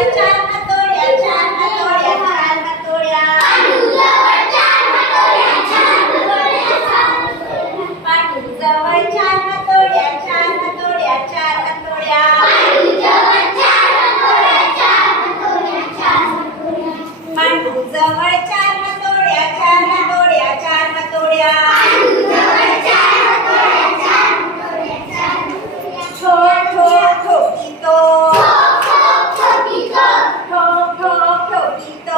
Vai, tchau. Gracias.